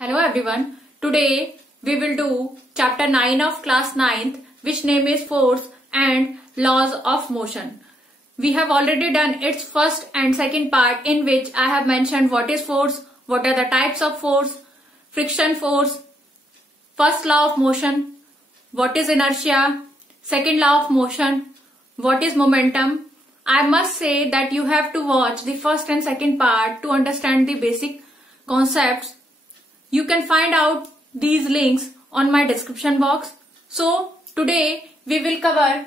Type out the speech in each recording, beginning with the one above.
Hello everyone. Today we will do chapter 9 of class 9th, which name is force and laws of motion. We have already done its first and second part, in which I have mentioned what is force, what are the types of force, friction force, first law of motion, what is inertia, second law of motion, what is momentum. I must say that you have to watch the first and second part to understand the basic concepts. You can find out these links on my description box. So today we will cover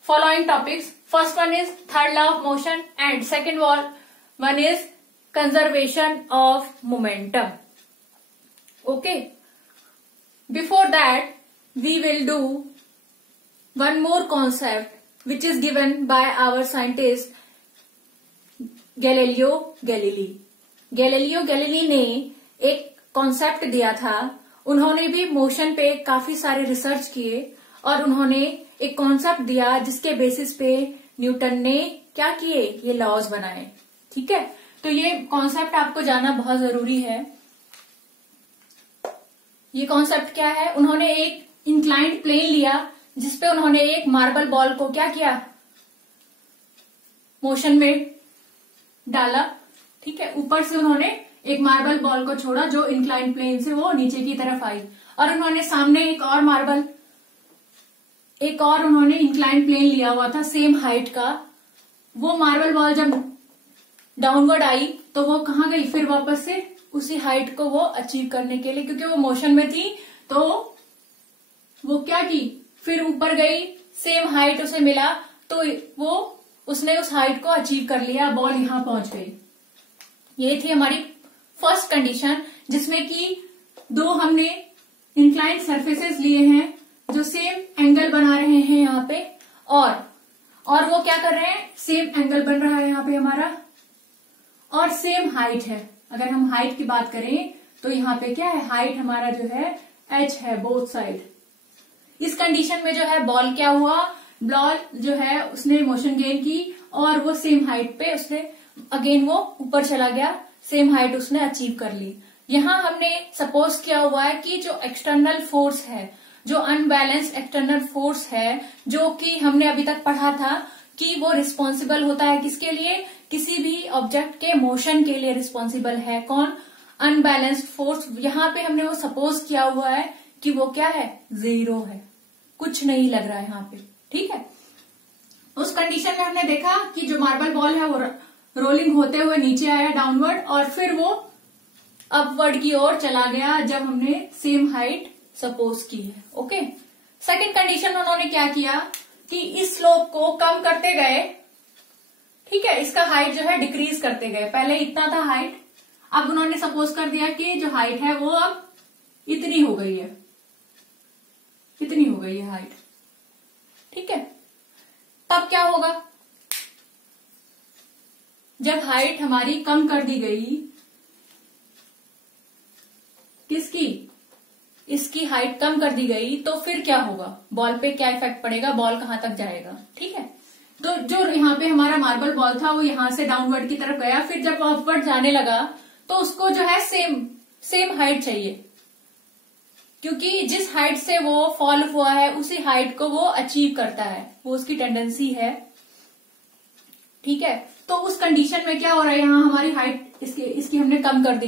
following topics. First one is third law of motion and second one is conservation of momentum. Okay. Before that we will do one more concept which is given by our scientist Galileo Galilei. Galileo Galilei ने एक concept दिया था. उन्होंने भी motion पे काफी सारे research किए और उन्होंने एक कॉन्सेप्ट दिया जिसके बेसिस पे न्यूटन ने क्या किए, ये लॉज बनाए. ठीक है, तो ये कॉन्सेप्ट आपको जानना बहुत जरूरी है. ये कॉन्सेप्ट क्या है? उन्होंने एक इंक्लाइंड प्लेन लिया जिसपे उन्होंने एक मार्बल बॉल को क्या किया, मोशन में डाला. ठीक है, ऊपर से उन्होंने एक मार्बल बॉल को छोड़ा जो इंक्लाइंड प्लेन से वो नीचे की तरफ आई, और उन्होंने सामने एक और उन्होंने इंक्लाइंड प्लेन लिया हुआ था सेम हाइट का. वो मार्बल बॉल जब डाउनवर्ड आई तो वो कहाँ गई, फिर वापस से उसी हाइट को वो अचीव करने के लिए, क्योंकि वो मोशन में थी तो वो क्या की, फिर ऊपर गई, सेम हाइट उसे मिला तो वो उसने उस हाइट को अचीव कर लिया, बॉल यहां पहुंच गई. ये थी हमारी फर्स्ट कंडीशन, जिसमें कि दो हमने इंक्लाइंड सरफेसेस लिए हैं जो सेम एंगल बना रहे हैं यहाँ पे, और वो क्या कर रहे हैं, सेम एंगल बन रहा है यहाँ पे हमारा, और सेम हाइट है. अगर हम हाइट की बात करें तो यहाँ पे क्या है, हाइट हमारा जो है h है बोथ साइड. इस कंडीशन में जो है बॉल क्या हुआ, बॉल जो है उसने मोशन गेन की और वो सेम हाइट पे उसने अगेन वो ऊपर चला गया, सेम हाइट उसने अचीव कर ली. यहां हमने सपोज किया हुआ है कि जो एक्सटर्नल फोर्स है, जो अनबैलेंस्ड एक्सटर्नल फोर्स है, जो कि हमने अभी तक पढ़ा था कि वो रिस्पॉन्सिबल होता है किसके लिए, किसी भी ऑब्जेक्ट के मोशन के लिए रिस्पॉन्सिबल है. कौन? Unbalanced force. यहाँ पे हमने वो सपोज किया हुआ है कि वो क्या है, जीरो है, कुछ नहीं लग रहा है यहाँ पे. ठीक है, उस कंडीशन में हमने देखा कि जो मार्बल बॉल है वो रोलिंग होते हुए नीचे आया डाउनवर्ड, और फिर वो अपवर्ड की ओर चला गया जब हमने सेम हाइट सपोज की है. ओके, सेकंड कंडीशन उन्होंने क्या किया कि इस स्लोप को कम करते गए. ठीक है, इसका हाइट जो है डिक्रीज करते गए. पहले इतना था हाइट, अब उन्होंने सपोज कर दिया कि जो हाइट है वो अब इतनी हो गई है, कितनी हो गई है हाइट. ठीक है, तब क्या होगा, जब हाइट हमारी कम कर दी गई, किसकी, इसकी हाइट कम कर दी गई, तो फिर क्या होगा, बॉल पे क्या इफेक्ट पड़ेगा, बॉल कहां तक जाएगा. ठीक है, तो जो यहाँ पे हमारा मार्बल बॉल था वो यहां से डाउनवर्ड की तरफ गया, फिर जब अपवर्ड जाने लगा तो उसको जो है सेम हाइट चाहिए, क्योंकि जिस हाइट से वो फॉल हुआ है उसी हाइट को वो अचीव करता है, वो उसकी टेंडेंसी है. ठीक है, तो उस कंडीशन में क्या हो रहा है, यहाँ हमारी हाइट इसकी हमने कम कर दी.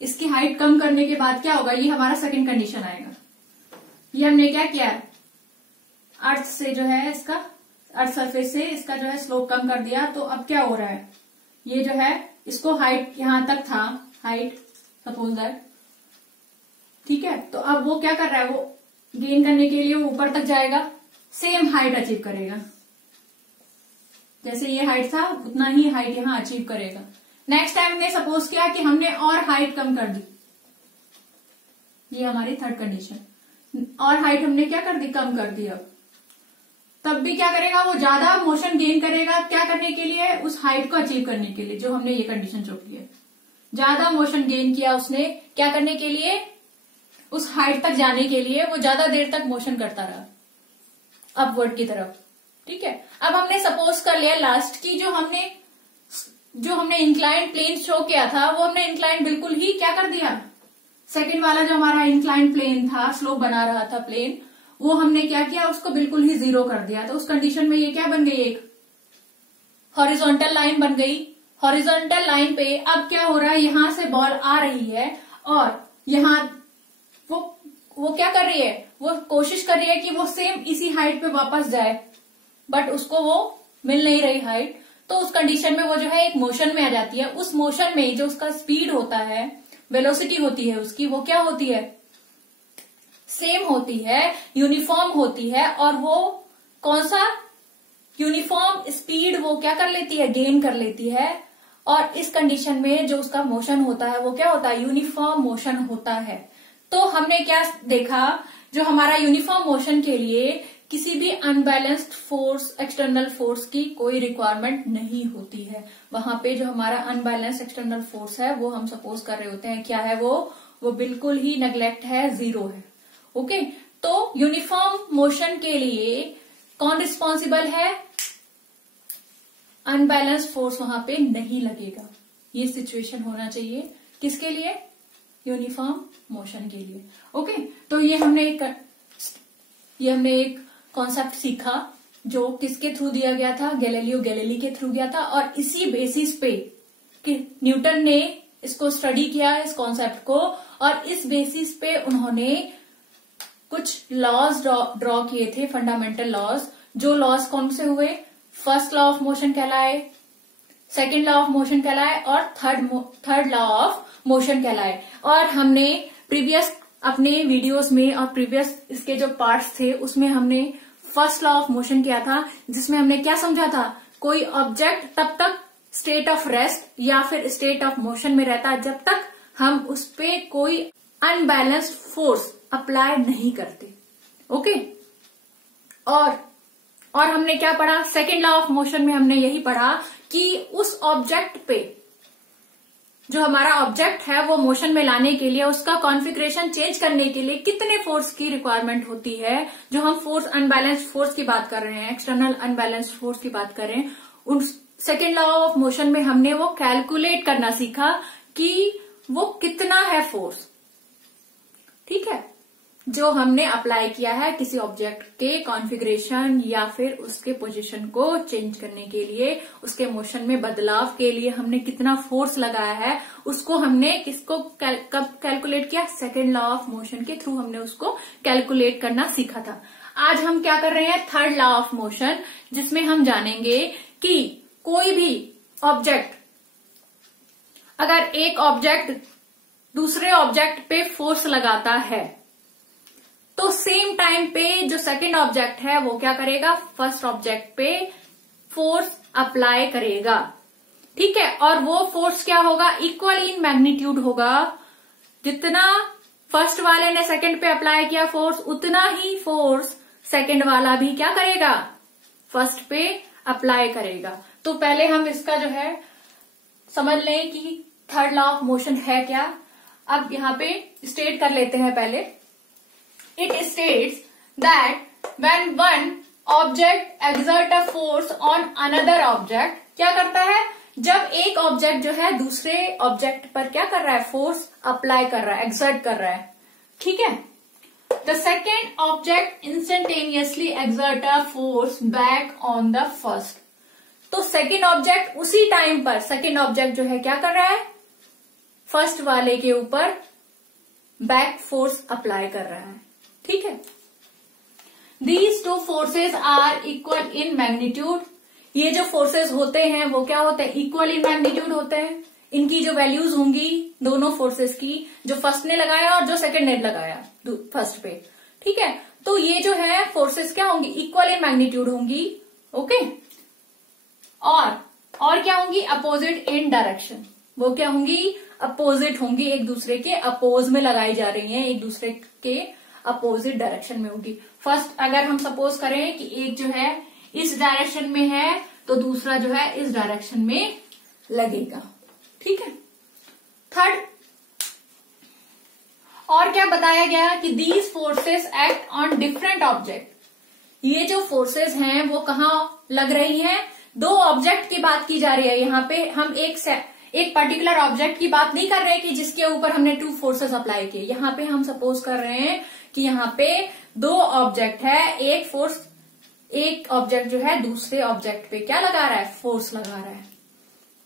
इसकी हाइट कम करने के बाद क्या होगा, ये हमारा सेकंड कंडीशन आएगा. ये हमने क्या किया, अर्थ से जो है इसका, अर्थ सरफेस से इसका जो है स्लोप कम कर दिया. तो अब क्या हो रहा है, ये जो है इसको हाइट यहां तक था, हाइट सपोज दैट. ठीक है, तो अब वो क्या कर रहा है, वो गेन करने के लिए वो ऊपर तक जाएगा, सेम हाइट अचीव करेगा. जैसे ये हाइट था उतना ही हाइट यहां अचीव करेगा. नेक्स्ट टाइम हमने सपोज किया कि हमने और हाइट कम कर दी, ये हमारी थर्ड कंडीशन, और हाइट हमने क्या कर दी, कम कर दी. अब तब भी क्या करेगा, वो ज्यादा मोशन गेन करेगा, क्या करने के लिए, उस हाइट को अचीव करने के लिए, जो हमने ये कंडीशन चुकी है. ज्यादा मोशन गेन किया उसने, क्या करने के लिए, उस हाइट तक जाने के लिए वो ज्यादा देर तक मोशन करता रहा अपवर्ड की तरफ. ठीक है, अब हमने सपोज कर लिया लास्ट की जो हमने इंक्लाइंड प्लेन शो किया था वो हमने इंक्लाइंड बिल्कुल ही क्या कर दिया, सेकंड वाला जो हमारा इंक्लाइन प्लेन था, स्लोप बना रहा था प्लेन, वो हमने क्या किया, उसको बिल्कुल ही 0 कर दिया। तो उस कंडीशन में ये क्या बन गई, एक हॉरिजॉन्टल लाइन बन गई। हॉरिजॉन्टल लाइन पे अब क्या हो रहा है, यहां से बॉल आ रही है और यहां वो क्या कर रही है, वो कोशिश कर रही है कि वो सेम इसी हाइट पे वापस जाए, बट उसको वो मिल नहीं रही हाइट। तो उस कंडीशन में वो जो है एक मोशन में आ जाती है। उस मोशन में जो उसका स्पीड होता है, वेलोसिटी होती है उसकी, वो क्या होती है, सेम होती है, यूनिफॉर्म होती है। और वो कौन सा यूनिफॉर्म स्पीड वो क्या कर लेती है, गेन कर लेती है। और इस कंडीशन में जो उसका मोशन होता है वो क्या होता है, यूनिफॉर्म मोशन होता है। तो हमने क्या देखा, जो हमारा यूनिफॉर्म मोशन के लिए किसी भी अनबैलेंस्ड फोर्स, एक्सटर्नल फोर्स की कोई रिक्वायरमेंट नहीं होती है। वहां पे जो हमारा अनबैलेंस्ड एक्सटर्नल फोर्स है वो हम सपोज कर रहे होते हैं, क्या है वो बिल्कुल ही नेग्लेक्ट है, 0 है। ओके, तो यूनिफॉर्म मोशन के लिए कौन रिस्पॉन्सिबल है, अनबैलेंस्ड फोर्स वहां पे नहीं लगेगा। ये सिचुएशन होना चाहिए किसके लिए, यूनिफॉर्म मोशन के लिए। ओके, तो ये हमने एक कॉन्सेप्ट सीखा जो किसके थ्रू दिया गया था, गैलीलियो गैलीली के थ्रू गया था। और इसी बेसिस पे कि न्यूटन ने इसको स्टडी किया, इस कॉन्सेप्ट को, और इस बेसिस पे उन्होंने कुछ लॉज ड्रॉ किए थे, फंडामेंटल लॉज। जो लॉज कौन से हुए, फर्स्ट लॉ ऑफ मोशन कहलाए, सेकेंड लॉ ऑफ मोशन कहलाए और थर्ड लॉ ऑफ मोशन कहलाए। और हमने प्रीवियस अपने वीडियोस में और प्रीवियस इसके जो पार्ट्स थे उसमें हमने फर्स्ट लॉ ऑफ मोशन किया था, जिसमें हमने क्या समझा था, कोई ऑब्जेक्ट तब तक स्टेट ऑफ रेस्ट या फिर स्टेट ऑफ मोशन में रहता है जब तक हम उस पे कोई अनबैलेंस्ड फोर्स अप्लाई नहीं करते। ओके, और हमने क्या पढ़ा, सेकेंड लॉ ऑफ मोशन में हमने यही पढ़ा कि उस ऑब्जेक्ट पे, जो हमारा ऑब्जेक्ट है वो मोशन में लाने के लिए, उसका कॉन्फ़िगरेशन चेंज करने के लिए कितने फोर्स की रिक्वायरमेंट होती है। जो हम फोर्स, अनबैलेंस्ड फोर्स की बात कर रहे हैं, एक्सटर्नल अनबैलेंस्ड फोर्स की बात कर रहे हैं, उन सेकेंड लॉ ऑफ मोशन में हमने वो कैलकुलेट करना सीखा कि वो कितना है फोर्स, ठीक है, जो हमने अप्लाई किया है किसी ऑब्जेक्ट के कॉन्फ़िगरेशन या फिर उसके पोजीशन को चेंज करने के लिए, उसके मोशन में बदलाव के लिए हमने कितना फोर्स लगाया है, उसको हमने किसको कब कैलकुलेट किया, सेकेंड लॉ ऑफ मोशन के थ्रू हमने उसको कैलकुलेट करना सीखा था। आज हम क्या कर रहे हैं, थर्ड लॉ ऑफ मोशन, जिसमें हम जानेंगे कि कोई भी ऑब्जेक्ट, अगर एक ऑब्जेक्ट दूसरे ऑब्जेक्ट पे फोर्स लगाता है तो सेम टाइम पे जो सेकंड ऑब्जेक्ट है वो क्या करेगा, फर्स्ट ऑब्जेक्ट पे फोर्स अप्लाई करेगा, ठीक है। और वो फोर्स क्या होगा, इक्वल इन मैग्नीट्यूड होगा। जितना फर्स्ट वाले ने सेकंड पे अप्लाई किया फोर्स, उतना ही फोर्स सेकंड वाला भी क्या करेगा, फर्स्ट पे अप्लाई करेगा। तो पहले हम इसका जो है समझ लें कि थर्ड लॉ ऑफ मोशन है क्या। अब यहां पे स्टेट कर लेते हैं पहले। It states that when one object exert a force on another object, क्या करता है, जब एक ऑब्जेक्ट जो है दूसरे ऑब्जेक्ट पर क्या कर रहा है, फोर्स अप्लाई कर रहा है, एक्सर्ट कर रहा है, ठीक है। The second object instantaneously exert a force back on the first. तो सेकेंड ऑब्जेक्ट उसी टाइम पर, सेकेंड ऑब्जेक्ट जो है क्या कर रहा है, फर्स्ट वाले के ऊपर बैक फोर्स अप्लाई कर रहा है, ठीक है। These two forces are equal in magnitude. ये जो फोर्सेस होते हैं वो क्या होते हैं, इक्वल इन मैग्नीट्यूड होते हैं। इनकी जो वैल्यूज होंगी दोनों फोर्सेस की, जो फर्स्ट ने लगाया और जो सेकंड ने लगाया फर्स्ट पे, ठीक है। तो ये जो है फोर्सेस क्या होंगी, इक्वल इन मैग्नीट्यूड होंगी, ओके। और क्या होंगी, अपोजिट इन डायरेक्शन। वो क्या होंगी, अपोजिट होंगी, एक दूसरे के अपोज में लगाई जा रही हैं, एक दूसरे के अपोजिट डायरेक्शन में होगी। फर्स्ट अगर हम सपोज करें कि एक जो है इस डायरेक्शन में है तो दूसरा जो है इस डायरेक्शन में लगेगा, ठीक है। थर्ड, और क्या बताया गया कि these forces act on different object. ये जो फोर्सेस हैं वो कहाँ लग रही हैं, दो ऑब्जेक्ट की बात की जा रही है। यहाँ पे हम एक पर्टिकुलर ऑब्जेक्ट की बात नहीं कर रहे कि जिसके ऊपर हमने 2 फोर्सेस अप्लाई किए। यहाँ पे हम सपोज कर रहे हैं कि यहाँ पे 2 ऑब्जेक्ट है, एक ऑब्जेक्ट जो है दूसरे ऑब्जेक्ट पे क्या लगा रहा है, फोर्स लगा रहा है।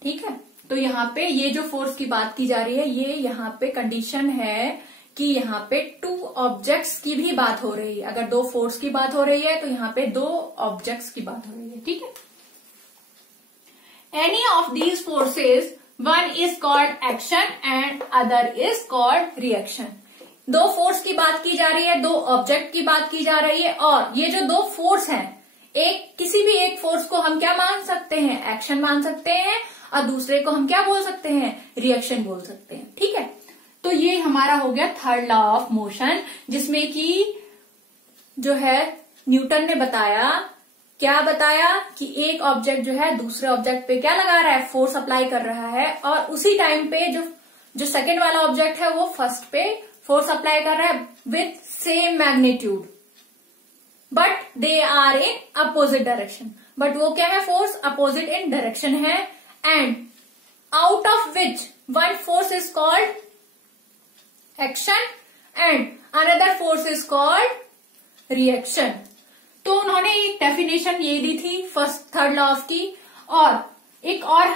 ठीक है, तो यहाँ पे ये जो फोर्स की बात की जा रही है, ये यहाँ पे कंडीशन है कि यहाँ पे 2 ऑब्जेक्ट्स की भी बात हो रही है। अगर 2 फोर्स की बात हो रही है तो यहाँ पे 2 ऑब्जेक्ट्स की बात हो रही है। ठीक है, any of these forces, one is called action and other is called reaction. 2 force की बात की जा रही है, 2 ऑब्जेक्ट की बात की जा रही है, और ये जो 2 फोर्स हैं, किसी भी एक फोर्स को हम क्या मान सकते हैं, एक्शन मान सकते हैं, और दूसरे को हम क्या बोल सकते हैं, रिएक्शन बोल सकते हैं। ठीक है, तो ये हमारा हो गया थर्ड लॉ ऑफ मोशन, जिसमें कि जो है न्यूटन ने बताया, क्या बताया कि एक ऑब्जेक्ट जो है दूसरे ऑब्जेक्ट पे क्या लगा रहा है, फोर्स अप्लाई कर रहा है, और उसी टाइम पे जो सेकेंड वाला ऑब्जेक्ट है वो फर्स्ट पे फोर्स अप्लाई कर रहा है with same magnitude, but they are in opposite direction. But वो क्या है, फोर्स अपोजिट इन डायरेक्शन है, and out of which one force is called action and another force is called reaction. तो उन्होंने एक डेफिनेशन ये दी थी थर्ड लॉ ऑफ की, और एक और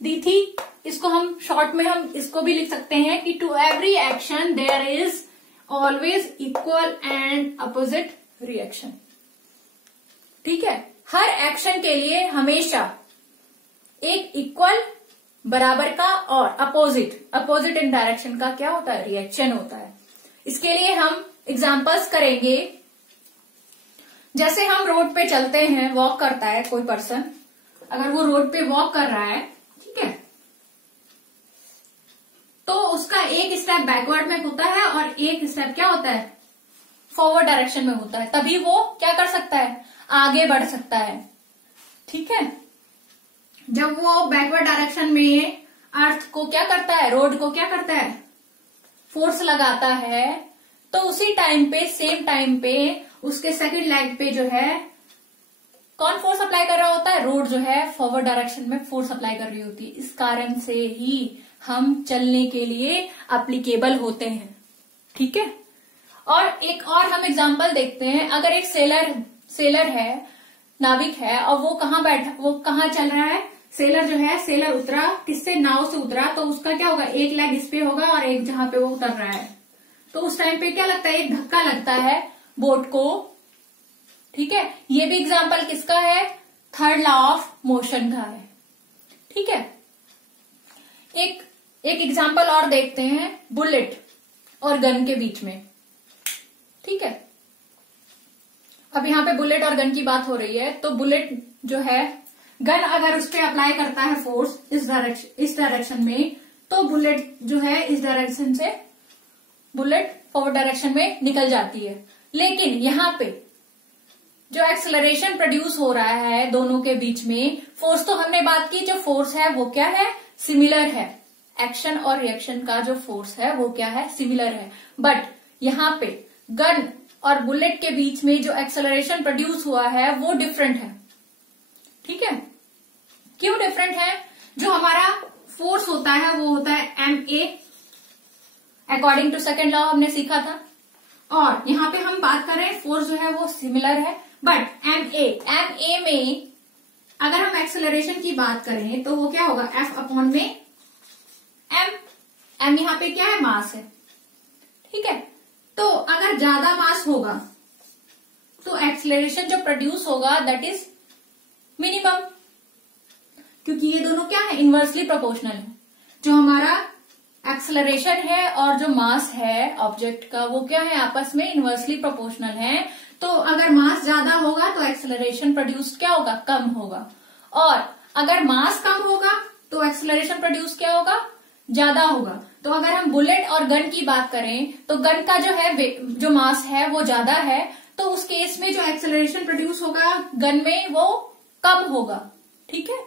दी थी, इसको हम शॉर्ट में हम इसको भी लिख सकते हैं कि to every action there is always equal and opposite reaction. ठीक है, हर एक्शन के लिए हमेशा एक इक्वल बराबर का और अपोजिट इन डायरेक्शन का क्या होता है, रिएक्शन होता है। इसके लिए हम एग्जांपल्स करेंगे। जैसे हम रोड पे चलते हैं, वॉक करता है कोई पर्सन, अगर वो रोड पे वॉक कर रहा है, ठीक है, तो उसका एक स्टेप बैकवर्ड में होता है और एक स्टेप क्या होता है, फॉरवर्ड डायरेक्शन में होता है, तभी वो क्या कर सकता है, आगे बढ़ सकता है। ठीक है, जब वो बैकवर्ड डायरेक्शन में अर्थ को क्या करता है, रोड को क्या करता है, फोर्स लगाता है, तो उसी टाइम पे, सेम टाइम पे उसके सेकंड लेग पे जो है कौन फोर्स अप्लाई कर रहा होता है, रोड जो है फॉरवर्ड डायरेक्शन में फोर्स अप्लाई कर रही होती है। इस कारण से ही हम चलने के लिए एप्लीकेबल होते हैं। ठीक है, और एक और हम एग्जांपल देखते हैं। अगर एक सेलर है, नाविक है, और वो कहाँ चल रहा है, सेलर उतरा, किससे, नाव से उतरा, तो उसका क्या होगा, एक लेग इस पे होगा और एक जहां पे वो उतर रहा है, तो उस टाइम पे क्या लगता है, एक धक्का लगता है बोट को। ठीक है, ये भी एग्जांपल किसका है, थर्ड लॉ ऑफ मोशन का है। ठीक है, एक एग्जांपल और देखते हैं, बुलेट और गन के बीच में। ठीक है, अब यहाँ पे बुलेट और गन की बात हो रही है, तो बुलेट जो है, गन अगर उस पर अप्लाई करता है फोर्स इस डायरेक्शन में, तो बुलेट जो है इस डायरेक्शन से बुलेट फॉरवर्ड डायरेक्शन में निकल जाती है। लेकिन यहाँ पे जो एक्सेलरेशन प्रोड्यूस हो रहा है दोनों के बीच में, फोर्स तो हमने बात की, जो फोर्स है वो क्या है, सिमिलर है। एक्शन और रिएक्शन का जो फोर्स है वो क्या है, सिमिलर है। बट यहाँ पे गन और बुलेट के बीच में जो एक्सेलरेशन प्रोड्यूस हुआ है वो डिफरेंट है। ठीक है, क्यों डिफरेंट है, जो हमारा फोर्स होता है वो होता है ma, according to second law हमने सीखा था, और यहाँ पे हम बात कर रहे हैं फोर्स जो है वो सिमिलर है। बट ma में अगर हम एक्सेलरेशन की बात करें तो वो क्या होगा, F अपॉन में m यहाँ पे क्या है, मास है। ठीक है, तो अगर ज्यादा मास होगा तो एक्सेलरेशन जो प्रोड्यूस होगा दैट इज मिनिमम, क्योंकि ये दोनों क्या है, इनवर्सली प्रोपोर्शनल है। जो हमारा एक्सेलरेशन है और जो मास है ऑब्जेक्ट का वो क्या है, आपस में इनवर्सली प्रोपोर्शनल है। तो अगर मास ज्यादा होगा तो एक्सेलरेशन प्रोड्यूस क्या होगा, कम होगा, और अगर मास कम होगा तो एक्सेलरेशन प्रोड्यूस क्या होगा, ज्यादा होगा। तो अगर हम बुलेट और गन की बात करें तो गन का जो है, जो मास है वो ज्यादा है, तो उस केस में जो एक्सेलरेशन प्रोड्यूस होगा गन में वो कम होगा। ठीक है,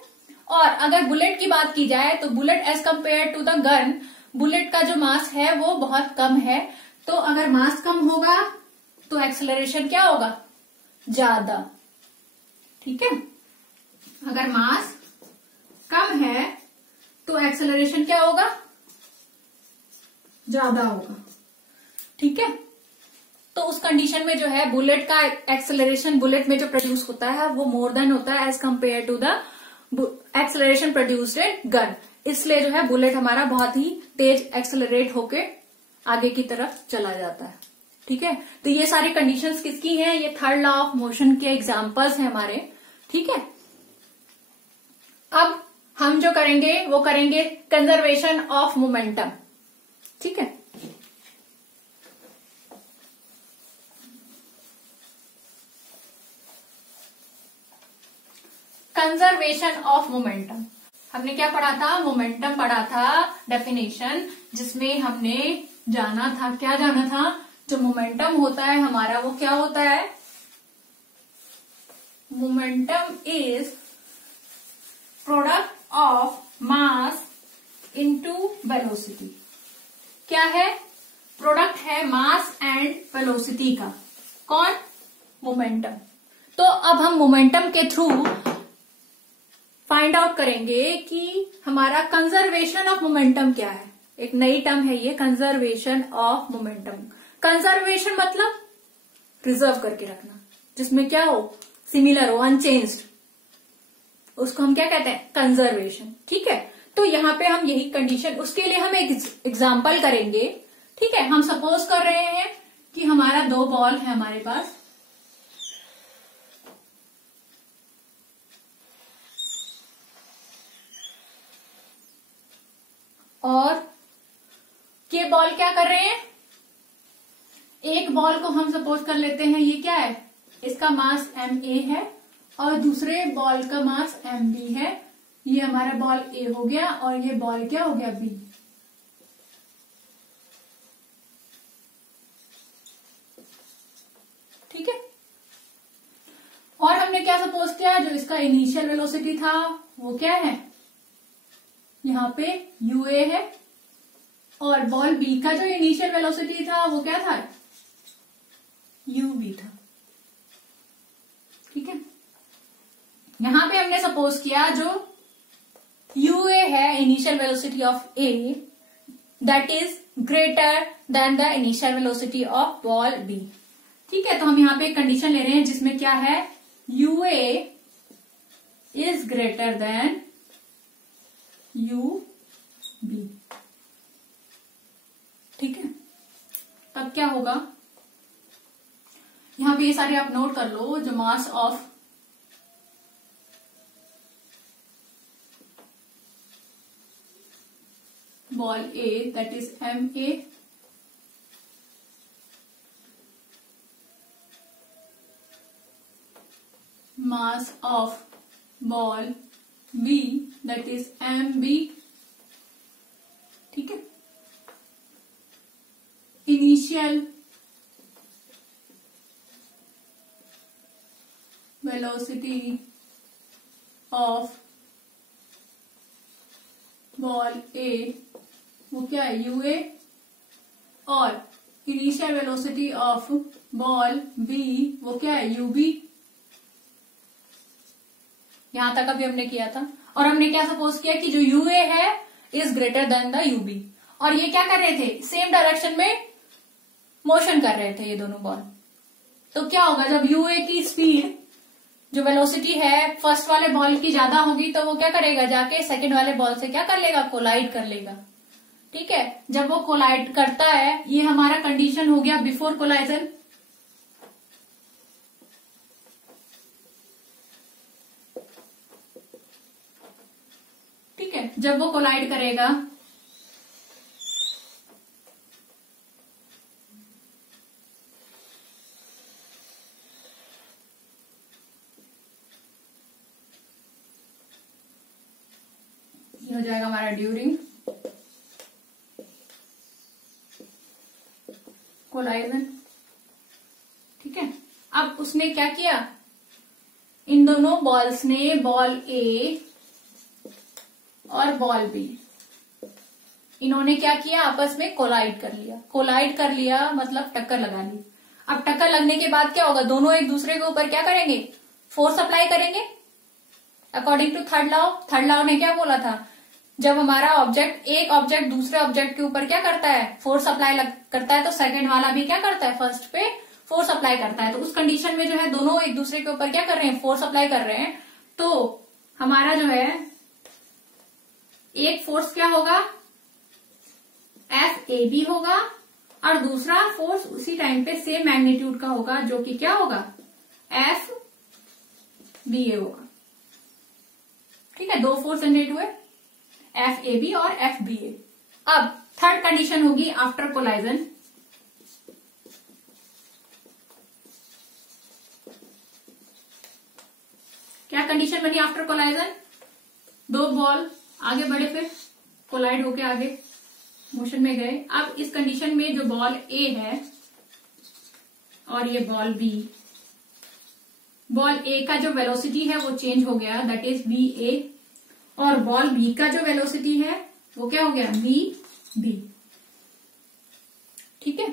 और अगर बुलेट की बात की जाए तो bullet as compare to the gun, bullet का जो मास है वो बहुत कम है, तो अगर मास कम होगा तो एक्सेलरेशन क्या होगा, ज्यादा। ठीक है, अगर मास कम है तो एक्सेलरेशन क्या होगा, ज्यादा होगा। ठीक है, तो उस कंडीशन में जो है बुलेट का एक्सेलरेशन बुलेट में जो प्रोड्यूस होता है वो मोर देन होता है as compare to the acceleration produced in gun. इसलिए जो है बुलेट हमारा बहुत ही तेज एक्सेलरेट होके आगे की तरफ चला जाता है। ठीक है, तो ये सारी कंडीशंस किसकी हैं, ये थर्ड लॉ ऑफ मोशन के एग्जांपल्स हैं हमारे। ठीक है, अब हम जो करेंगे वो करेंगे कंजर्वेशन ऑफ मोमेंटम। ठीक है, कंजर्वेशन ऑफ मोमेंटम हमने क्या पढ़ा था, मोमेंटम पढ़ा था डेफिनेशन, जिसमें हमने जाना था, क्या जाना था, जो मोमेंटम होता है हमारा वो क्या होता है, momentum is product of mass into velocity. क्या है, प्रोडक्ट है मास एंड वेलोसिटी का। कौन, मोमेंटम। तो अब हम मोमेंटम के थ्रू फाइंड आउट करेंगे कि हमारा कंजर्वेशन ऑफ मोमेंटम क्या है। एक नई टर्म है ये, कंजर्वेशन ऑफ मोमेंटम। कंजर्वेशन मतलब रिजर्व करके रखना, जिसमें क्या हो, सिमिलर हो, अनचेंज्ड, उसको हम क्या कहते हैं, कंजर्वेशन। ठीक है, तो यहाँ पे हम यही कंडीशन, उसके लिए हम एक एग्जाम्पल करेंगे। ठीक है, हम सपोज कर रहे हैं कि हमारा दो बॉल है हमारे पास, और ये बॉल क्या कर रहे हैं, एक बॉल को हम सपोज कर लेते हैं, ये क्या है, इसका मास ma है और दूसरे बॉल का मास mb है। ये हमारा बॉल a हो गया और ये बॉल क्या हो गया, b। ठीक है, और हमने क्या सपोज किया, जो इसका इनिशियल वेलोसिटी था वो क्या है, यहाँ पे ua है, और बॉल b का जो इनिशियल वेलोसिटी था वो क्या था, ub था। ठीक है, यहां पे हमने सपोज किया जो ua है, initial velocity of a, that is greater than the initial velocity of ball b। ठीक है, तो हम यहां पे एक कंडीशन ले रहे हैं जिसमें क्या है, ua is greater than ub। ठीक है, तब क्या होगा, यहां पे ये सारे आप नोट कर लो, जो mass of ball A that is ma, mass of ball B that is mb। ठीक है, initial velocity of ball A वो क्या है, ua, और initial velocity of ball B वो क्या है, ub। यहां तक अभी हमने किया था, और हमने क्या सपोज किया कि जो ua है is greater than the ub, और ये क्या कर रहे थे, सेम डायरेक्शन में मोशन कर रहे थे ये दोनों बॉल। तो क्या होगा, जब ua की स्पीड, जो वेलोसिटी है फर्स्ट वाले बॉल की ज्यादा होगी, तो वो क्या करेगा, जाके सेकंड वाले बॉल से क्या कर लेगा, कोलाइड कर लेगा। ठीक है, जब वो कोलाइड करता है, ये हमारा कंडीशन हो गया बिफोर कोलाइजन। ठीक है, जब वो कोलाइड करेगा ये हो जाएगा हमारा ड्यूरिंग कोलाइजन। ठीक है, अब उसने क्या किया, इन दोनों बॉल्स ने, बॉल A और बॉल B, इन्होंने क्या किया, आपस में कोलाइड कर लिया। कोलाइड कर लिया मतलब टक्कर लगा ली। अब टक्कर लगने के बाद क्या होगा, दोनों एक दूसरे के ऊपर क्या करेंगे, फोर्स अप्लाई करेंगे according to third law. Third law ने क्या बोला था, जब हमारा ऑब्जेक्ट, एक ऑब्जेक्ट दूसरे ऑब्जेक्ट के ऊपर क्या करता है, फोर्स अप्लाई करता है, तो सेकंड वाला भी क्या करता है, फर्स्ट पे फोर्स अप्लाई करता है। तो उस कंडीशन में जो है दोनों एक दूसरे के ऊपर क्या कर रहे हैं, फोर्स अप्लाई कर रहे हैं। तो हमारा जो है एक फोर्स क्या होगा, FAB होगा, और दूसरा फोर्स उसी टाइम पे सेम मैग्नीट्यूड का होगा, जो कि क्या होगा, FBA होगा। ठीक है, दो फोर्स जनरेट हुए, FAB और FBA। अब थर्ड कंडीशन होगी आफ्टर कोलाइजन। क्या कंडीशन बनी आफ्टर कोलाइजन, दो बॉल आगे बढ़े, फिर कोलाइड होके आगे मोशन में गए। अब इस कंडीशन में जो बॉल A है और ये बॉल B, बॉल A का जो वेलोसिटी है वो चेंज हो गया, दैट इज VA, और बॉल B का जो वेलोसिटी है वो क्या हो गया, VB। ठीक है,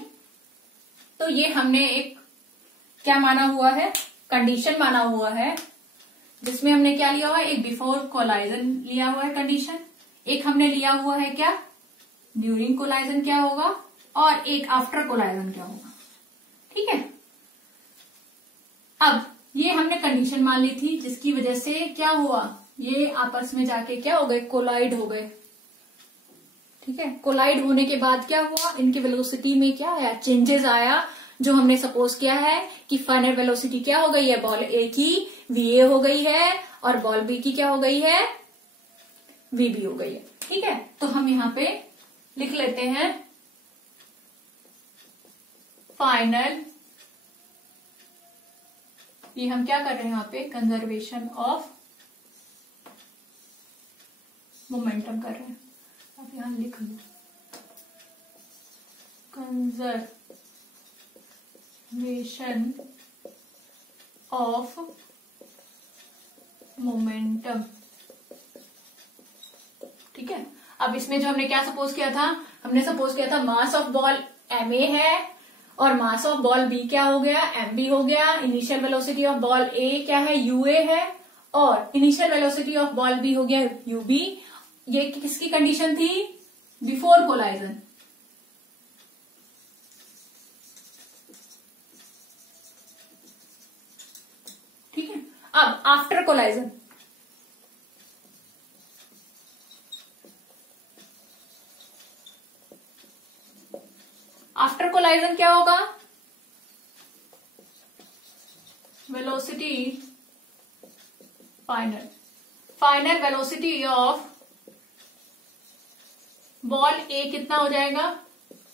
तो ये हमने एक क्या माना हुआ है, कंडीशन माना हुआ है, जिसमें हमने क्या लिया हुआ है, एक बिफोर कोलाइजन लिया हुआ है कंडीशन, एक हमने लिया हुआ है क्या, ड्यूरिंग कोलाइजन क्या होगा, और एक आफ्टर कोलाइजन क्या होगा। ठीक है, अब ये हमने कंडीशन मान ली थी, जिसकी वजह से क्या हुआ, ये आपस में जाके क्या हो गए, कोलाइड हो गए। ठीक है, कोलाइड होने के बाद क्या हुआ, इनकी वेलोसिटी में क्या आया, चेंजेस आया, जो हमने सपोज किया है कि फाइनल वेलोसिटी क्या हो गई है, बॉल A की VA हो गई है, और बॉल B की क्या हो गई है, VB हो गई है। ठीक है, तो हम यहां पे लिख लेते हैं फाइनल, ये हम क्या कर रहे हैं यहाँ पे, कंजर्वेशन ऑफ मोमेंटम कर रहे हैं। अब यहां लिख लो कंजर्वेशन ऑफ मोमेंटम। ठीक है, अब इसमें जो हमने क्या सपोज किया था, हमने सपोज किया था मास ऑफ बॉल MA है और मास ऑफ बॉल B क्या हो गया, MB हो गया। Initial velocity of ball A क्या है, UA है, और initial velocity of ball B हो गया UB। ये किसकी कंडीशन थी, बिफोर कोलाइजन। ठीक है, अब आफ्टर कोलाइजन, आफ्टर कोलाइजन क्या होगा, velocity final velocity of ball A कितना हो जाएगा,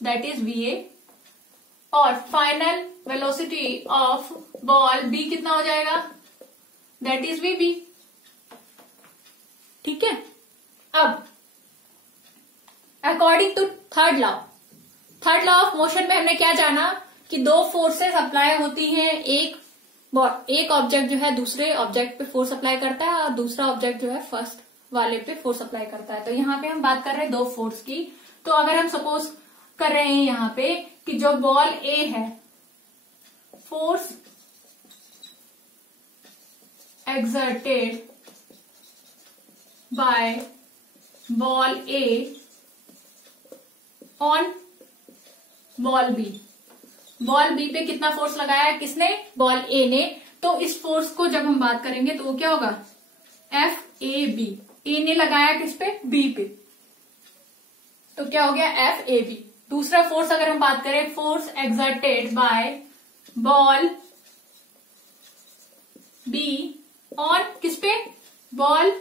दैट इज VA, और final velocity of ball B कितना हो जाएगा, दैट इज VB। ठीक है, अब according to third law of motion में हमने क्या जाना कि दो फोर्सेस अप्लाई होती हैं, एक ऑब्जेक्ट जो है दूसरे ऑब्जेक्ट पे फोर्स अप्लाई करता है, और दूसरा ऑब्जेक्ट जो है फर्स्ट वाले पे फोर्स अप्लाई करता है। तो यहाँ पे हम बात कर रहे हैं दो फोर्स की। तो अगर हम सपोज कर रहे हैं यहाँ पे कि जो बॉल A है, force exerted by ball A on ball B, ball B पे कितना फोर्स लगाया है, किसने, बॉल A ने। तो इस फोर्स को जब हम बात करेंगे तो वो क्या होगा, FAB। A ने लगाया किस पे, B पे, तो क्या हो गया, FAB। दूसरा फोर्स अगर हम बात करें, force exerted by ball B और किस पे, बॉल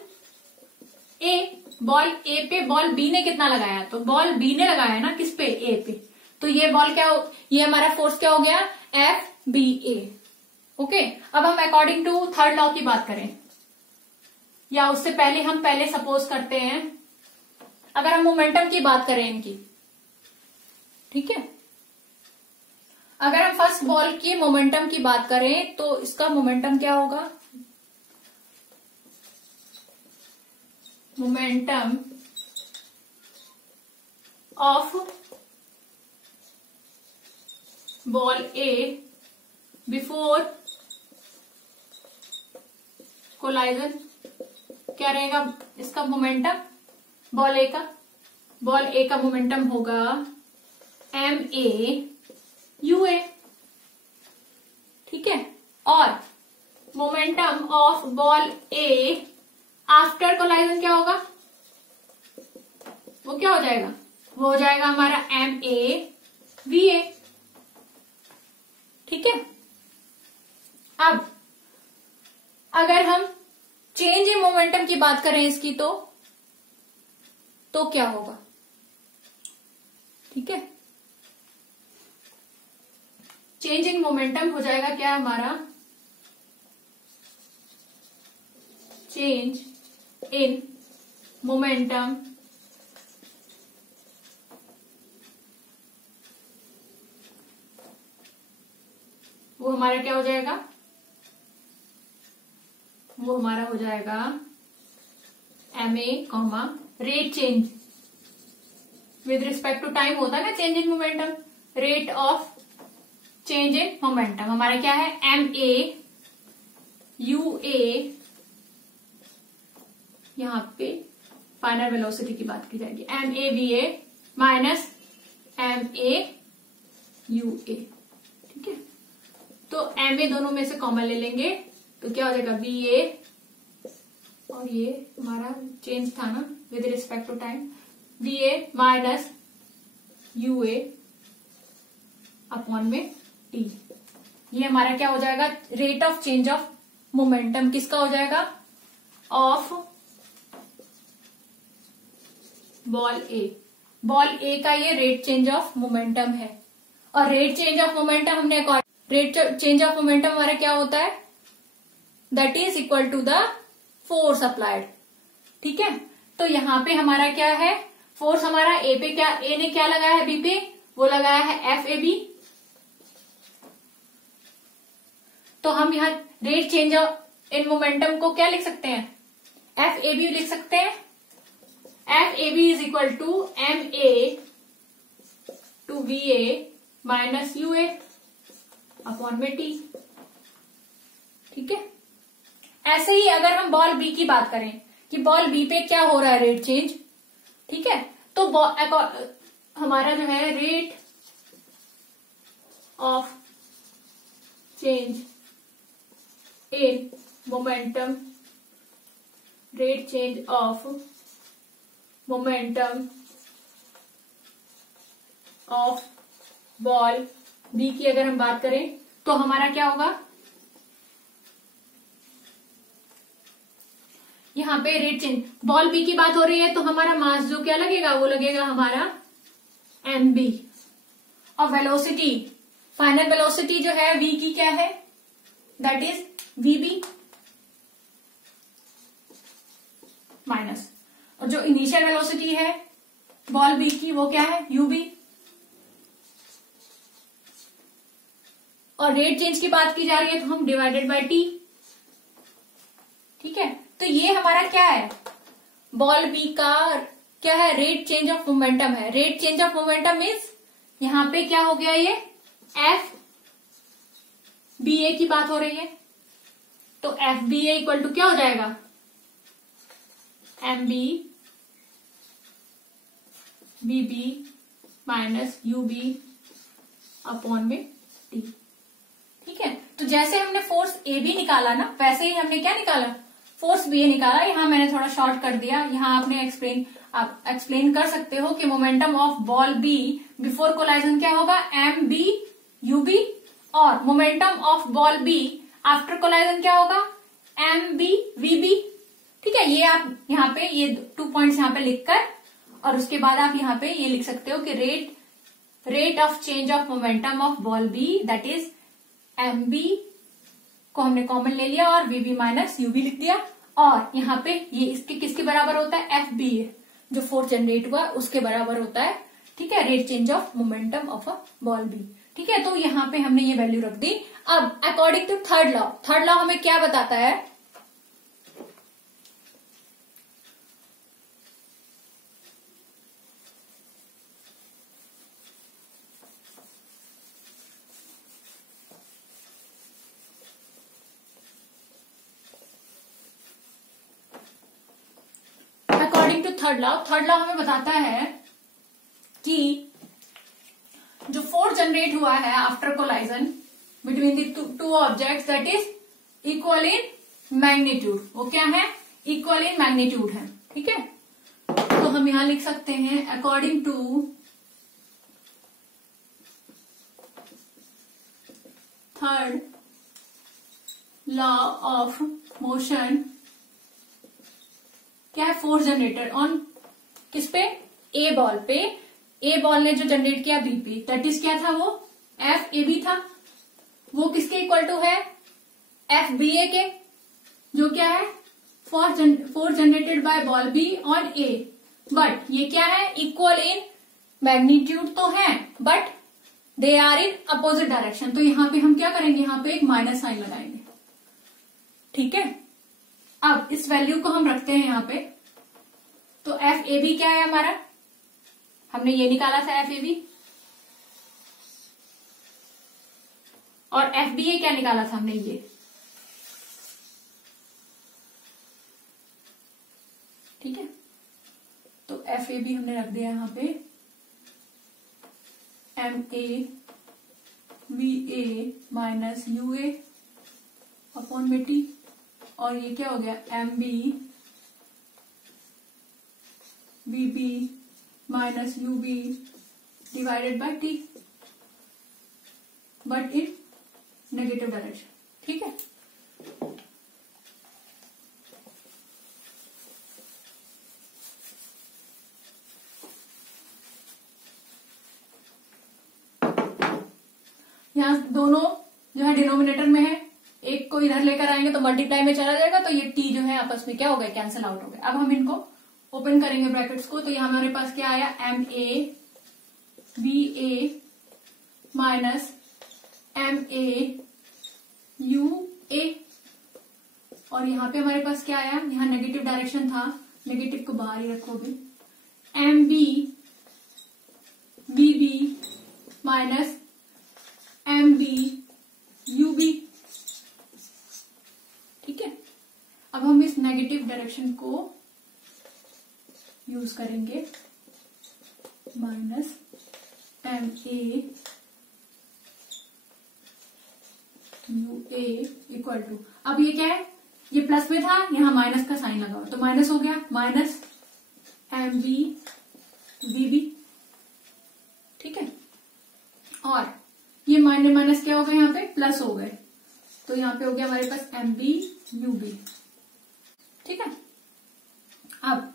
A। बॉल A पे बॉल B ने कितना लगाया, तो बॉल B ने लगाया ना किस पे, A पे। तो ये बॉल क्या हो, ये हमारा फोर्स क्या हो गया, FBA। ओके, अब हम अकॉर्डिंग टू थर्ड लॉ की बात करें, या उससे पहले हम सपोज करते हैं, अगर हम मोमेंटम की बात करें इनकी, ठीक है, अगर हम फर्स्ट बॉल की मोमेंटम की बात करें तो इसका मोमेंटम क्या होगा, momentum of ball A before collision क्या रहेगा इसका मोमेंटम, बॉल ए का मोमेंटम होगा MA/UA, ठीक है। और momentum of ball A after collision क्या होगा, वो क्या हो जाएगा, वो हो जाएगा हमारा MA/VA, ठीक है। अब अगर हम चेंज इन मोमेंटम की बात करें इसकी तो क्या होगा, ठीक है। चेंज इन मोमेंटम हो जाएगा क्या हमारा, चेंज इन मोमेंटम वो हमारा क्या हो जाएगा, वो हमारा हो जाएगा MA, rate change with respect to time होता है ना change in momentum, rate of change in momentum हमारा क्या है MA/UA, यहां पे फाइनल वेलोसिटी की बात की जाएगी, MA/VA माइनस MA/UA, ठीक है। तो MA दोनों में से कॉमन ले लेंगे तो क्या हो जाएगा VA, और ये हमारा चेंज था ना with respect to time, VA minus UA upon में T, ये हमारा क्या हो जाएगा, rate of change of momentum किसका हो जाएगा, ऑफ बॉल ए का ये रेट चेंज ऑफ मोमेंटम है। और रेट चेंज ऑफ मोमेंटम हमने रेट चेंज ऑफ मोमेंटम हमारा क्या होता है, that is equal to the force applied, ठीक है। तो यहां पे हमारा क्या है, फोर्स हमारा ए पे क्या, ए ने क्या लगाया है बी पे, वो लगाया है FAB। तो हम यहाँ रेट चेंज इन मोमेंटम को क्या लिख सकते हैं, FAB लिख सकते हैं। FAB is equal to MA/VA minus UA upon में T, ठीक है। ऐसे ही अगर हम बॉल बी की बात करें कि बॉल बी पे क्या हो रहा है, रेट चेंज, ठीक है। तो हमारा जो है rate of change in momentum, rate change of momentum of ball B की अगर हम बात करें तो हमारा क्या होगा, यहाँ पे रेट चेंज बॉल बी की बात हो रही है तो हमारा मास जो क्या लगेगा, वो लगेगा हमारा MB, और वेलोसिटी, फाइनल वेलोसिटी जो है V की क्या है, दैट इज VB माइनस, और जो इनिशियल वेलोसिटी है बॉल बी की वो क्या है, UB। और रेट चेंज की बात की जा रही है तो हम डिवाइडेड बाय T, ठीक है। तो ये हमारा क्या है, बॉल बी का क्या है, रेट चेंज ऑफ मोमेंटम है। Rate change of momentum means यहां पे क्या हो गया, ये FBA की बात हो रही है, तो FBA इक्वल टू क्या हो जाएगा, MB/VB माइनस UB अपॉन में T, ठीक है। तो जैसे हमने फोर्स AB निकाला ना, वैसे ही हमने क्या निकाला, फोर्स BA निकाला। यहाँ मैंने थोड़ा शॉर्ट कर दिया, यहाँ आपने आप एक्सप्लेन कर सकते हो कि momentum of ball B before collision क्या होगा, MB/UB, और momentum of ball B after collision क्या होगा, MB/VB, ठीक है। ये आप यहाँ पे ये 2 पॉइंट्स यहाँ पे लिखकर, और उसके बाद आप यहाँ पे ये लिख सकते हो कि rate of change of momentum of ball B that is MB को हमने कॉमन ले लिया और VB माइनस UB लिख दिया, और यहाँ पे ये इसके किसके बराबर होता है, FBA जो फोर्स जनरेट हुआ उसके बराबर होता है, ठीक है, rate change of momentum of a ball B, ठीक है। तो यहाँ पे हमने ये वैल्यू रख दी। अब अकॉर्डिंग टू थर्ड लॉ हमें क्या बताता है, थर्ड लॉ हमें बताता है कि जो फोर्स जनरेट हुआ है after collision between the two objects that is equal in magnitude. वो क्या है? इक्वल इन मैग्नीट्यूड है। ठीक है, तो हम यहां लिख सकते हैं according to third law of motion, क्या है? फोर्स जनरेटेड ऑन किस पे? ए बॉल पे। ए बॉल ने जो जनरेट किया बी पे, दैट इज क्या था? वो एफ ए बी था। वो किसके इक्वल टू है? एफ बी ए के, जो क्या है? Force generated by ball B on A. But ये क्या है? इक्वल इन मैग्नीट्यूड तो है, but they are in opposite direction. तो यहां पे हम क्या करेंगे? यहां पे एक माइनस साइन लगाएंगे। ठीक है, अब इस वैल्यू को हम रखते हैं यहां पे। तो एफ ए बी क्या है हमारा? हमने ये निकाला था एफ ए बी, और एफ बी ए क्या निकाला था हमने? ये। ठीक है, तो एफ ए बी हमने रख दिया यहां पे M A V A minus U A upon में टी, और ये क्या हो गया? M B B B minus U B divided by T, but in negative direction. ठीक है, यहां दोनों जो है डिनोमिनेटर में है, एक को इधर लेकर आएंगे तो मल्टीप्लाई में चला जाएगा, तो ये टी जो है आपस में क्या हो गए? कैंसिल आउट हो गए। अब हम इनको ओपन करेंगे ब्रैकेट्स को, तो यहां हमारे पास क्या आया? M A B A minus M A U A, और यहां पे हमारे पास क्या आया? यहां नेगेटिव डायरेक्शन था, नेगेटिव को बाहर ही रखो भी। M B B B minus M B U B. ठीक है, अब हम इस नेगेटिव डायरेक्शन को यूज करेंगे, minus M A U A equal to, अब ये क्या है? ये प्लस में था, यहां माइनस का साइन लगा हुआ, तो माइनस हो गया, minus M B B B. ठीक है, और ये माइनस क्या हो गया? यहाँ पे प्लस हो गए, तो यहाँ पे हो गया हमारे पास एम बी यू बी। ठीक है, अब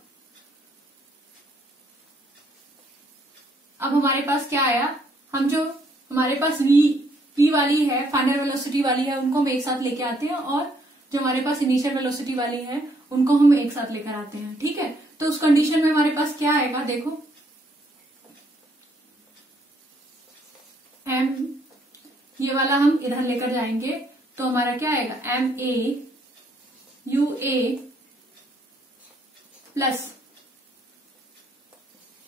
हमारे पास क्या आया? हम जो हमारे पास वी वाली है, फाइनल वेलोसिटी वाली है, उनको हम एक साथ लेके आते हैं, और जो हमारे पास इनिशियल वेलोसिटी वाली है उनको हम एक साथ लेकर आते हैं। ठीक है, तो उस कंडीशन में हमारे पास क्या आएगा? देखो, एम ये वाला हम इधर लेकर जाएंगे, तो हमारा क्या आएगा? M A U A plus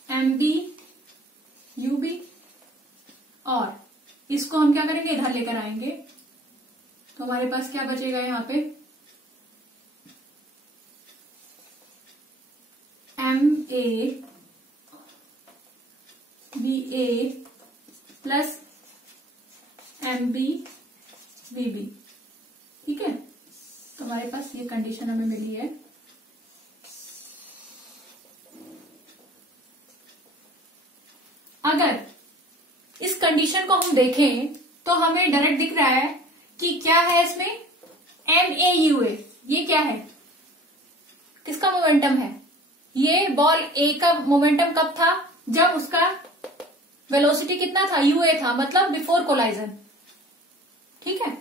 M B U B, और इसको हम क्या करेंगे? इधर लेकर आएंगे, तो हमारे पास क्या बचेगा? यहाँ पे M A B A plus M B V B. ठीक है, तो हमारे पास ये कंडीशन हमें मिली है। अगर इस कंडीशन को हम देखें तो हमें डायरेक्ट दिख रहा है कि क्या है इसमें? एम ए यू ए, ये क्या है? किसका मोमेंटम है? ये बॉल ए का मोमेंटम कब था? जब उसका वेलोसिटी कितना था? यू ए था, मतलब बिफोर कोलाइजन। ठीक है,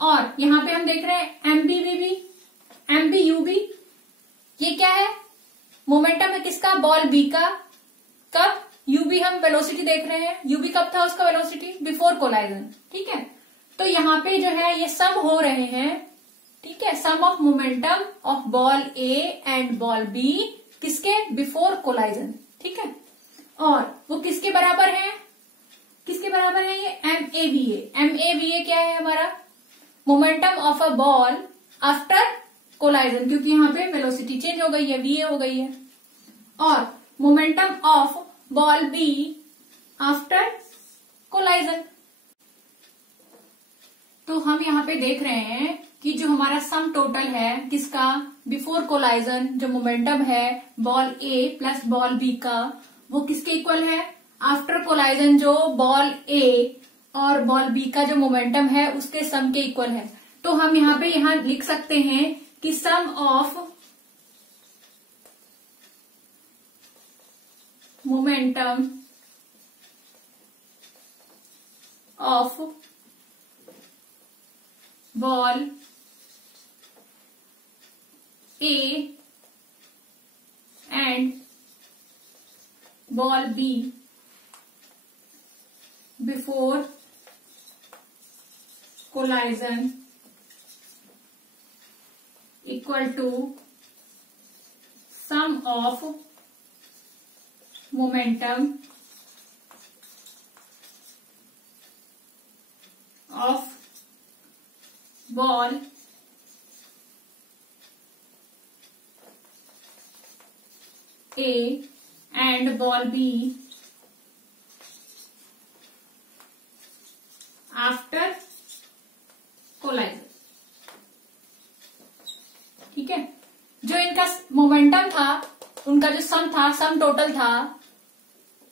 और यहां पे हम देख रहे हैं M B V B, M B U B, ये क्या है? मोमेंटम है किसका? बॉल बी का। कब? यू बी हम वेलोसिटी देख रहे हैं, यू बी कब था उसका वेलोसिटी? Before collision. ठीक है, तो यहाँ पे जो है ये सम हो रहे हैं। ठीक है, sum of momentum of ball A and ball B, किसके? Before collision. ठीक है, और वो किसके बराबर है? किसके बराबर है ये? M A V A. M A V A क्या है हमारा? Momentum of a ball after collision, क्योंकि यहाँ पे वेलोसिटी चेंज हो गई है, वी ए हो गई है। और momentum of ball B after collision. तो हम यहाँ पे देख रहे हैं कि जो हमारा सम टोटल है किसका, बिफोर कोलाइजन जो मोमेंटम है बॉल ए प्लस बॉल बी का, वो किसके इक्वल है, आफ्टर कोलाइजन जो बॉल ए और बॉल बी का जो मोमेंटम है उसके सम के इक्वल है। तो हम यहाँ पे लिख सकते हैं कि sum of momentum of ball A and ball B before collision equal to sum of momentum of ball A and ball B after collision. ठीक है, जो इनका मोमेंटम था, उनका जो सम था, सम टोटल था,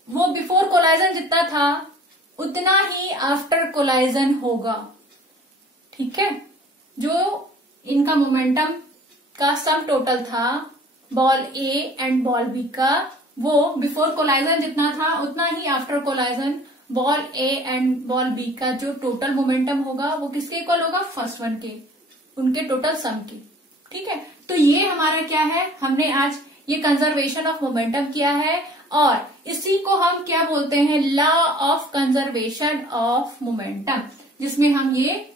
वो बिफोर कोलाइजन जितना था उतना ही आफ्टर कोलाइजन होगा। ठीक है, जो इनका मोमेंटम का सम टोटल था ball A and ball B का, वो बिफोर कोलाइजन जितना था उतना ही after collision ball A and ball B का जो टोटल मोमेंटम होगा वो किसके इक्वल होगा, फर्स्ट वन के, उनके टोटल सम के। ठीक है, तो ये हमारा क्या है, हमने आज ये कंजर्वेशन ऑफ मोमेंटम किया है और इसी को हम क्या बोलते हैं, law of conservation of momentum, जिसमें हम ये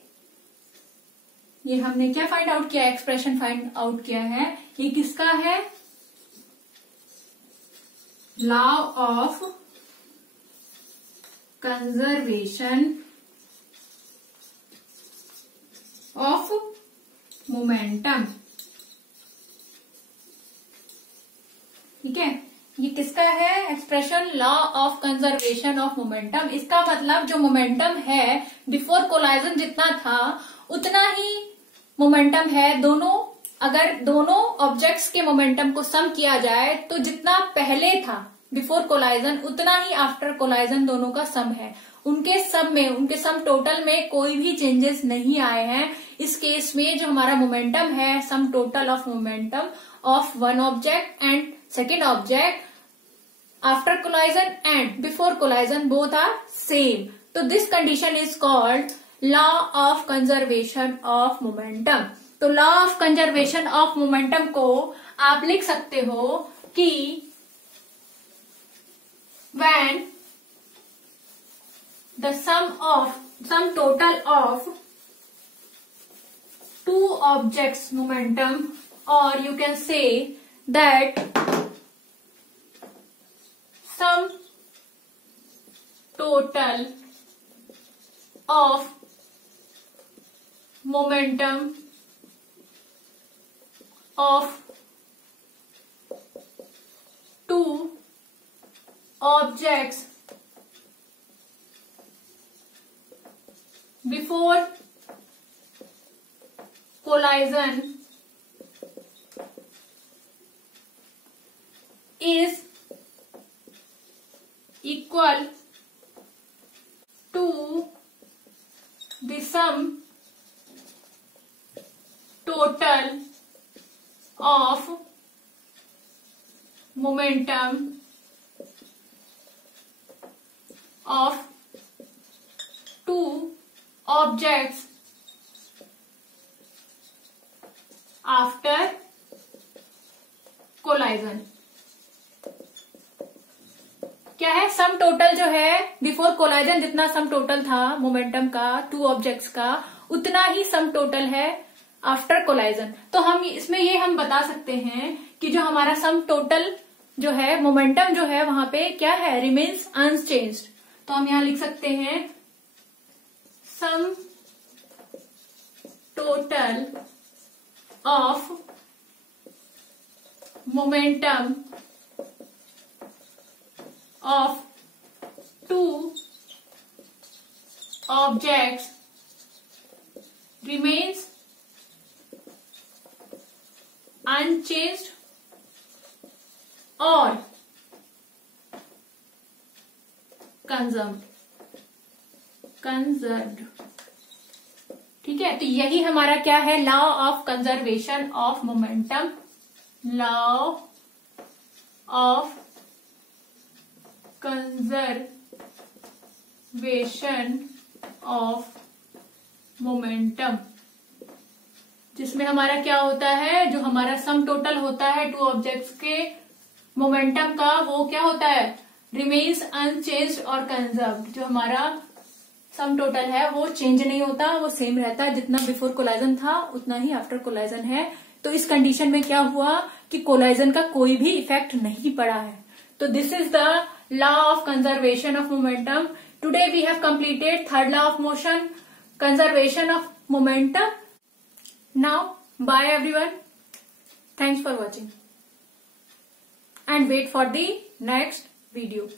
हमने क्या फाइंड आउट किया, एक्सप्रेशन फाइंड आउट किया है। ये किसका है, law of conservation of momentum. ठीक है, ये किसका है expression, law of conservation of momentum. इसका मतलब जो मोमेंटम है बिफोर कोलाइजन जितना था उतना ही मोमेंटम है, दोनों अगर दोनों ऑब्जेक्ट्स के मोमेंटम को सम किया जाए तो जितना पहले था बिफोर कोलाइजन उतना ही आफ्टर कोलाइजन दोनों का सम है। उनके सम में, उनके सम टोटल में कोई भी चेंजेस नहीं आए हैं। इस केस में जो हमारा मोमेंटम है, sum total of momentum of one object and second object after collision and before collision both are same. तो this condition is called law of conservation of momentum. तो law of conservation of momentum को आप लिख सकते हो कि when the sum total of two objects momentum, or you can say that sum total of momentum of two objects before collision is equal to the sum total of momentum of two objects after collision। क्या है, sum total जो है before collision जितना सम total था momentum का two objects का उतना ही sum total है आफ्टर कोलाइजन। तो हम इसमें ये हम बता सकते हैं कि जो हमारा सम टोटल जो है मोमेंटम जो है वहां पे क्या है, रिमेन्स अनचेंज्ड। तो हम यहां लिख सकते हैं सम total of momentum of two objects remains unchanged or conserved. ठीक है, तो यही हमारा क्या है, law of conservation of momentum. Law of conservation of momentum, जिसमें हमारा क्या होता है, जो हमारा सम टोटल होता है टू ऑब्जेक्ट्स के मोमेंटम का, वो क्या होता है, रिमेन्स अनचेंज्ड और कंजर्व्ड. जो हमारा सम टोटल है वो चेंज नहीं होता, वो सेम रहता है. जितना बिफोर कोलाइजन था उतना ही आफ्टर कोलाइजन है. तो इस कंडीशन में क्या हुआ कि कोलाइजन का कोई भी इफेक्ट नहीं पड़ा है. तो this is the law of conservation of momentum. Today we have completed third law of motion, conservation of momentum. Now bye everyone, thanks for watching and wait for the next video.